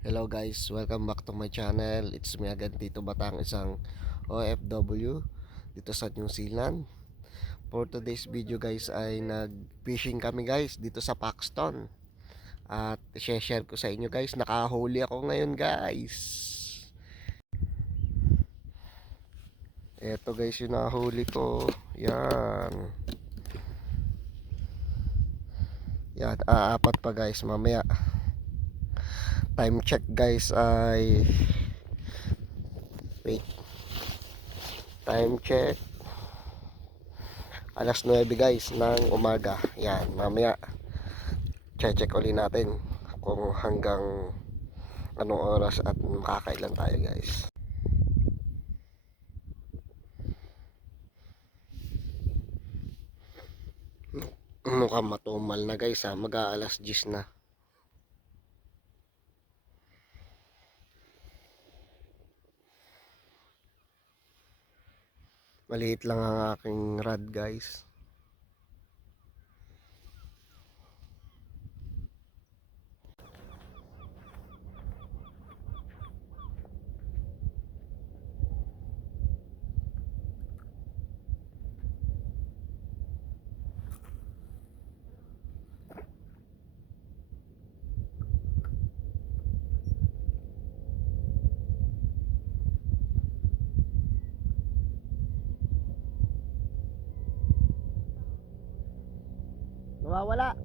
Hello guys, welcome back to my channel. It's me again, Tito Batang, isang OFW dito sa New Zealand. For today's video guys ay nag-fishing kami guys dito sa Paxton. At share ko sa inyo guys, nakahuli ako ngayon guys. Eto guys yung nahuli ko. Yan. Yan, aapat pa guys mamaya. Time check guys ay wait. Time check alas 9 guys ng umaga. Yan, mamaya check ulit natin kung hanggang anong oras at makakailan tayo guys. Mukhang matumal na guys ha, mag-aalas 10 na. Maliit lang ang aking rod guys. Nawawala.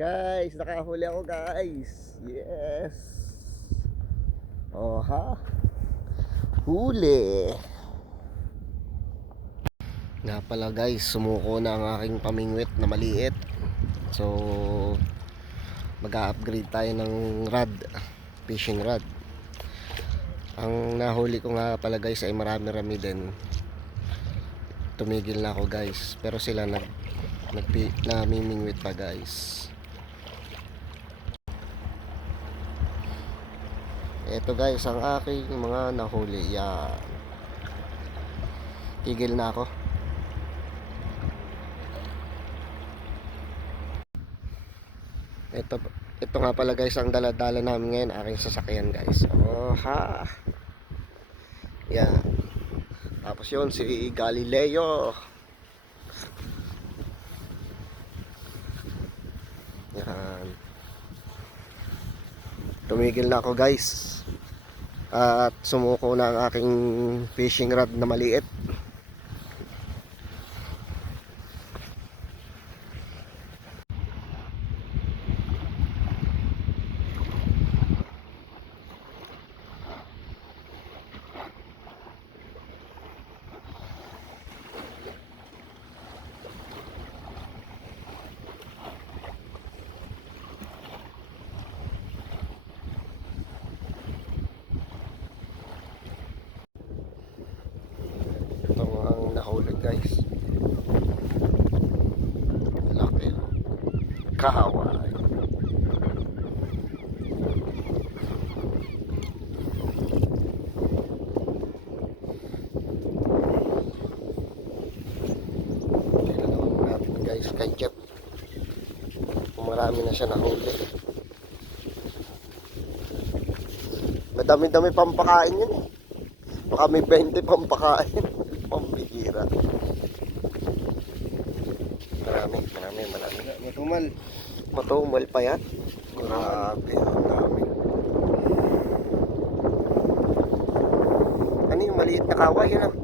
Guys, nakahuli ako guys. Yes. Oh ha. Huli. Nga pala guys, sumuko na ang aking pamingwit na maliit. So mag-a-upgrade tayo ng rod, fishing rod. Ang nahuli ko nga pala guys ay marami-rami din. Tumigil na ako guys, pero sila namimingwit pa guys. Ito guys ang aking mga nahuli. Yan. Tigil na ako. Ito nga pala guys ang dala-dala namin ngayon, aking sasakyan guys. Oh ha. Yan. Tapos yun si Galileo. Yan. Tumigil na ako guys. At sumuko na ang aking fishing rod na maliit. Ito ang nahulog guys. Laki. Kahaway. guys, kay Jeff. Kung marami na siya nahuli. Madami-dami pampakain yun eh. Baka may 20 pampakain. Pambihira. Marami. Matumal. Matumal pa yan. Grabe, ang dami. Ano yung maliit na kaway yun ah?